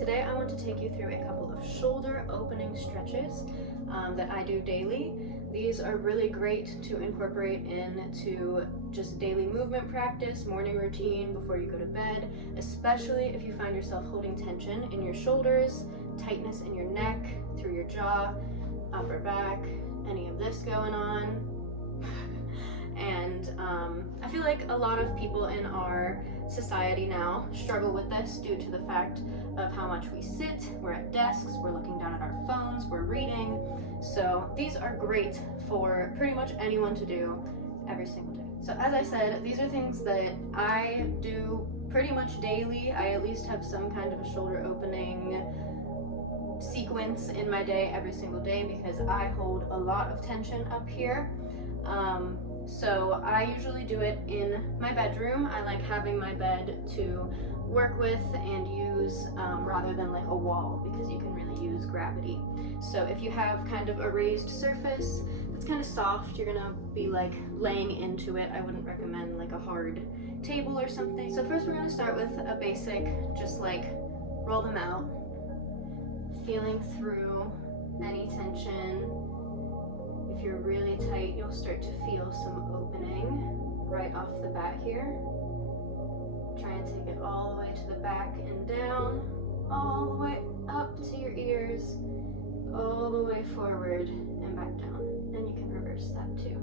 Today I want to take you through a couple of shoulder opening stretches that I do daily. These are really great to incorporate into just daily movement practice, morning routine before you go to bed, especially if you find yourself holding tension in your shoulders, tightness in your neck, through your jaw, upper back, any of this going on. And I feel like a lot of people in our society now struggle with this due to the fact of how much we sit, we're at desks, we're looking down at our phones, we're reading. So these are great for pretty much anyone to do every single day. So as I said, these are things that I do pretty much daily. I at least have some kind of a shoulder opening sequence in my day every single day because I hold a lot of tension up here. So I usually do it in my bedroom. I like having my bed to work with and use rather than like a wall because you can really use gravity. So if you have kind of a raised surface that's kind of soft, you're gonna be like laying into it. I wouldn't recommend like a hard table or something. So first we're gonna start with a basic, just like roll them out, feeling through any tension. If you're really tight, you'll start to feel some opening right off the bat here. Try and take it all the way to the back and down, all the way up to your ears, all the way forward and back down. And you can reverse that too.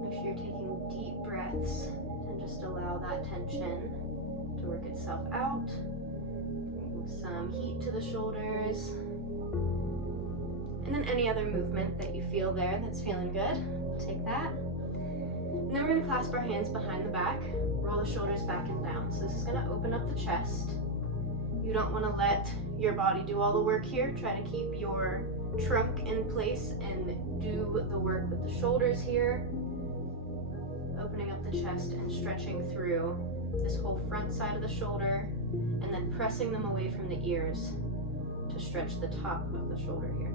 Make sure you're taking deep breaths and just allow that tension to work itself out. Some heat to the shoulders, and then any other movement that you feel there that's feeling good, take that. And then we're going to clasp our hands behind the back, roll the shoulders back and down. So this is going to open up the chest. You don't want to let your body do all the work here. Try to keep your trunk in place and do the work with the shoulders here, opening up the chest and stretching through this whole front side of the shoulder, and then pressing them away from the ears to stretch the top of the shoulder here.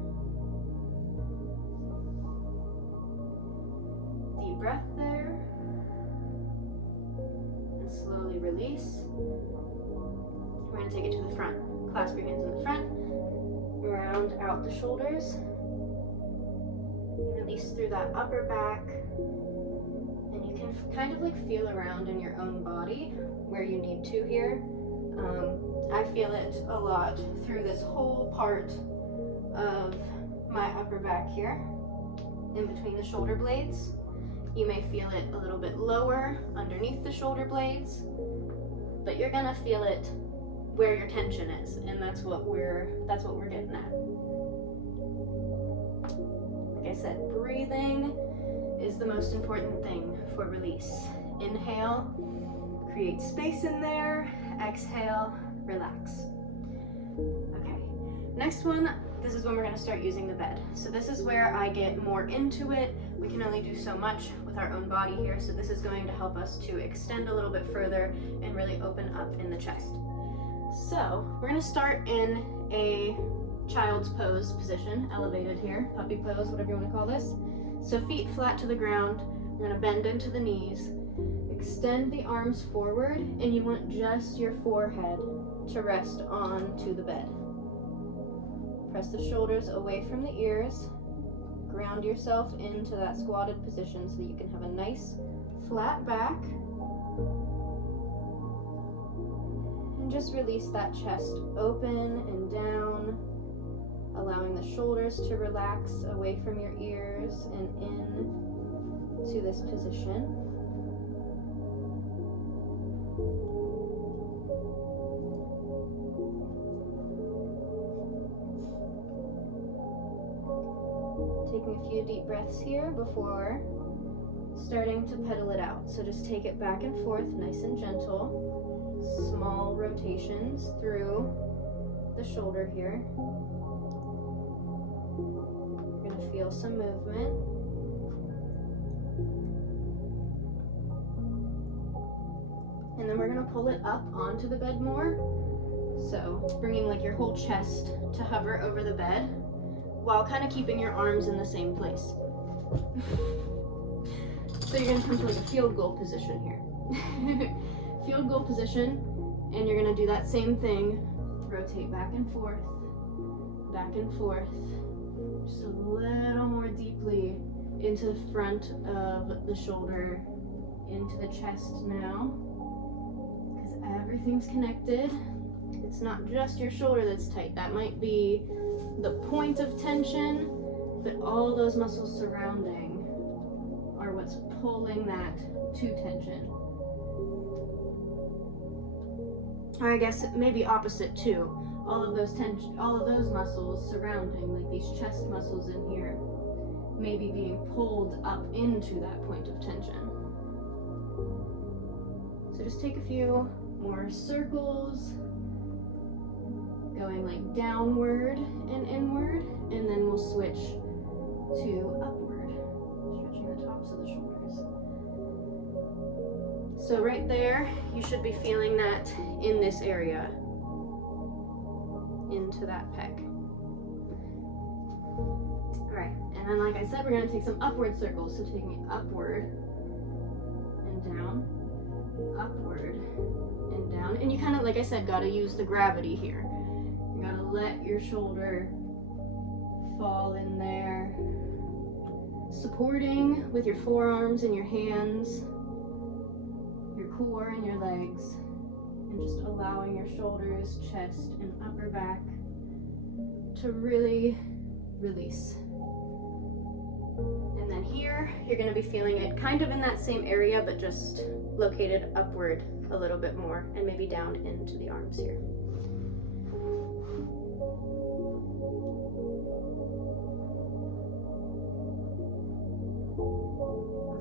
Deep breath there, and slowly release. We're going to take it to the front. Clasp your hands in the front, round out the shoulders, release through that upper back, and you can kind of like feel around in your own body where you need to here. I feel it a lot through this whole part of my upper back here, in between the shoulder blades. You may feel it a little bit lower underneath the shoulder blades, but you're gonna feel it where your tension is, and that's what we're getting at. Like I said, breathing is the most important thing for release. Inhale, create space in there. Exhale, relax. Okay, next one, this is when we're going to start using the bed. So this is where I get more into it. We can only do so much with our own body here, so this is going to help us to extend a little bit further and really open up in the chest. So we're going to start in a child's pose position, elevated here, puppy pose, whatever you want to call this. So feet flat to the ground. We're going to bend into the knees. Extend the arms forward, and you want just your forehead to rest onto the bed. Press the shoulders away from the ears. Ground yourself into that squatted position so that you can have a nice flat back. And just release that chest open and down, allowing the shoulders to relax away from your ears and in to this position. Taking a few deep breaths here before starting to pedal it out. So just take it back and forth, nice and gentle. Small rotations through the shoulder here. You're going to feel some movement. And then we're going to pull it up onto the bed more. So bringing like your whole chest to hover over the bed, while kind of keeping your arms in the same place. So you're gonna come to like a field goal position here. Field goal position, and you're gonna do that same thing. Rotate back and forth, just a little more deeply into the front of the shoulder, into the chest now, because everything's connected. It's not just your shoulder that's tight. That might be the point of tension, but all those muscles surrounding are what's pulling that to tension. Or I guess maybe opposite too. All of those muscles surrounding, like these chest muscles in here, may be being pulled up into that point of tension. So just take a few more circles, going like downward and inward, and then we'll switch to upward, stretching the tops of the shoulders. So right there, you should be feeling that in this area, into that pec. All right, and then like I said, we're gonna take some upward circles. So take me upward and down, upward and down. And you kind of, like I said, gotta use the gravity here. You gotta let your shoulder fall in there, supporting with your forearms and your hands, your core and your legs, and just allowing your shoulders, chest, and upper back to really release. And then here, you're gonna be feeling it kind of in that same area, but just located upward a little bit more, and maybe down into the arms here.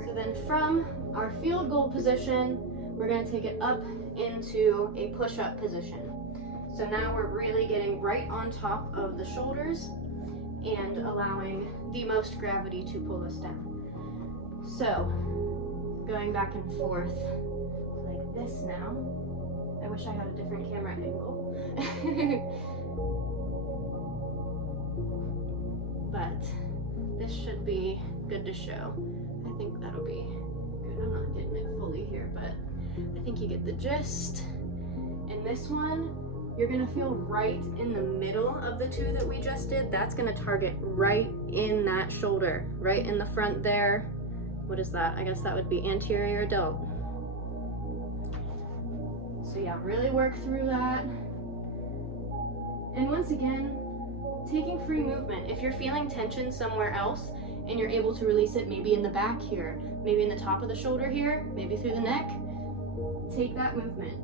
So then from our field goal position, we're going to take it up into a push-up position. So now we're really getting right on top of the shoulders and allowing the most gravity to pull us down. So going back and forth like this now. I wish I had a different camera angle. But this should be good to show. I think that'll be good. I'm not getting it fully here, but I think you get the gist. And this one, you're gonna feel right in the middle of the two that we just did. That's gonna target right in that shoulder, right in the front there. What is that? I guess that would be anterior delt. So yeah, really work through that. And once again, taking free movement. If you're feeling tension somewhere else and you're able to release it, maybe in the back here, maybe in the top of the shoulder here, maybe through the neck, take that movement,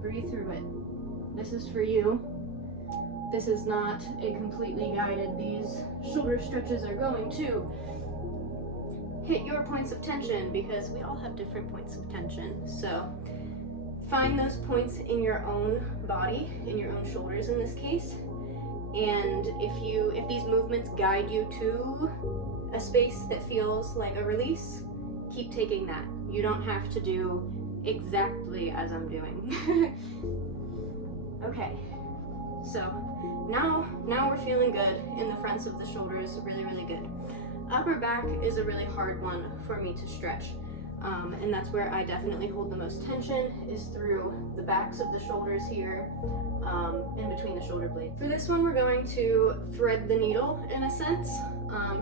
breathe through it. This is for you. This is not a completely guided, these shoulder stretches are going to hit your points of tension, because we all have different points of tension. So find those points in your own body, in your own shoulders in this case. And if these movements guide you to a space that feels like a release, keep taking that. You don't have to do exactly as I'm doing. Okay, so now we're feeling good in the fronts of the shoulders, really, really good. Upper back is a really hard one for me to stretch. And that's where I definitely hold the most tension, is through the backs of the shoulders here, in between the shoulder blades. For this one, we're going to thread the needle in a sense,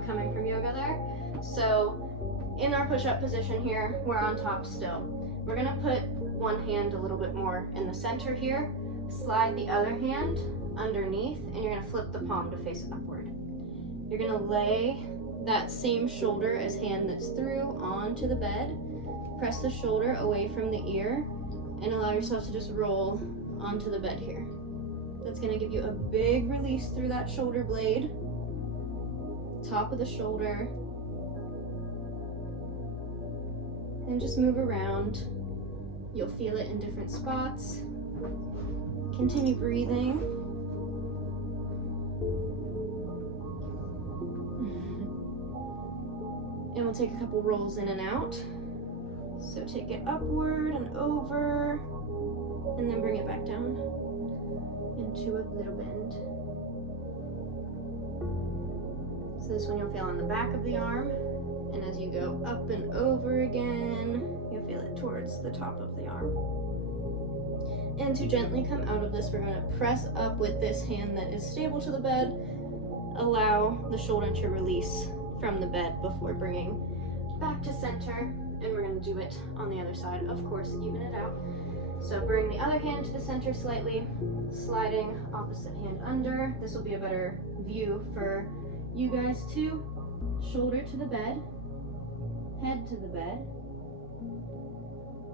coming from yoga there. So in our push-up position here, we're on top still. We're gonna put one hand a little bit more in the center here, slide the other hand underneath, and you're gonna flip the palm to face upward. You're gonna lay that same shoulder as hand that's through onto the bed. Press the shoulder away from the ear and allow yourself to just roll onto the bed here. That's gonna give you a big release through that shoulder blade, top of the shoulder, and just move around. You'll feel it in different spots. Continue breathing. And we'll take a couple rolls in and out. So take it upward and over, and then bring it back down into a little bend. So this one you'll feel on the back of the arm And as you go up and over again, you'll feel it towards the top of the arm. And to gently come out of this, we're going to press up with this hand that is stable to the bed. Allow the shoulder to release from the bed before bringing back to center. And we're going to do it on the other side, of course, even it out. So bring the other hand to the center slightly, sliding opposite hand under. This will be a better view for you guys too. Shoulder to the bed, head to the bed,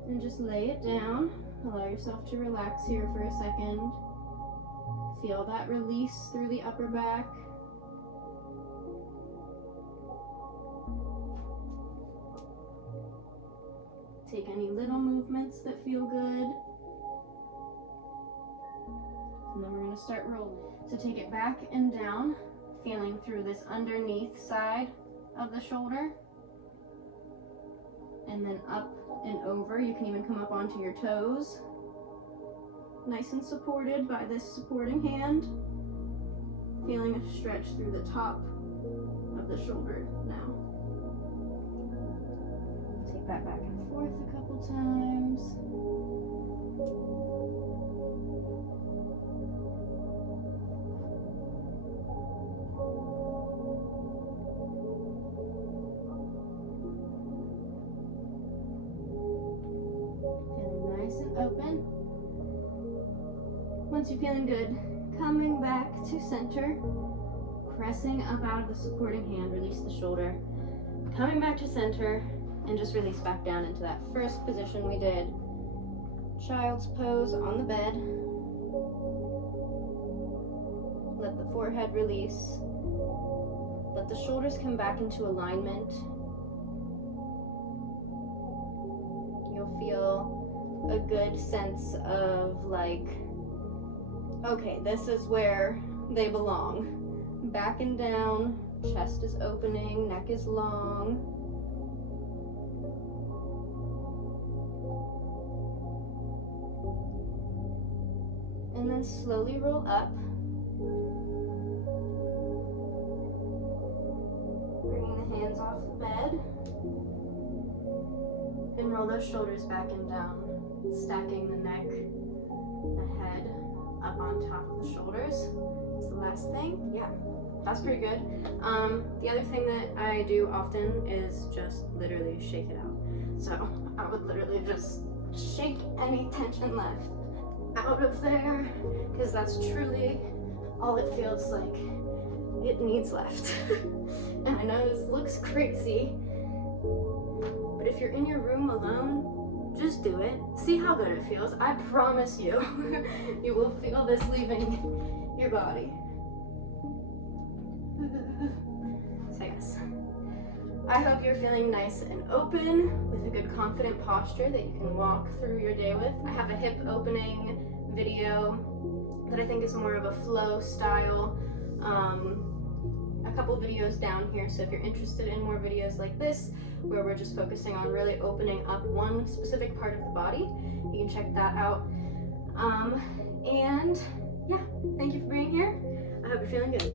and just lay it down. Allow yourself to relax here for a second. Feel that release through the upper back. Take any little movements that feel good. And then we're going to start rolling. So take it back and down, feeling through this underneath side of the shoulder. And then up and over. You can even come up onto your toes. Nice and supported by this supporting hand. Feeling a stretch through the top of the shoulder now. Take that back and forth a couple times. Feeling nice and open. Once you're feeling good, coming back to center, pressing up out of the supporting hand, release the shoulder. Coming back to center, and just release back down into that first position we did. Child's pose on the bed. Let the forehead release. Let the shoulders come back into alignment. You'll feel a good sense of like, okay, this is where they belong. Back and down, chest is opening, neck is long. And then slowly roll up. Bringing the hands off the bed. And roll those shoulders back and down, stacking the neck, the head up on top of the shoulders. That's the last thing. Yeah, that's pretty good. The other thing that I do often is just literally shake it out. So I would literally just shake any tension left out of there, because that's truly all it feels like it needs left. And I know this looks crazy, but if you're in your room alone, just do it. See how good it feels. I promise you, you will feel this leaving your body. So yes, I hope you're feeling nice and open with a good confident posture that you can walk through your day with. I have a hip opening video that I think is more of a flow style. A couple videos down here, so if you're interested in more videos like this where we're just focusing on really opening up one specific part of the body, you can check that out. And yeah, thank you for being here. I hope you're feeling good.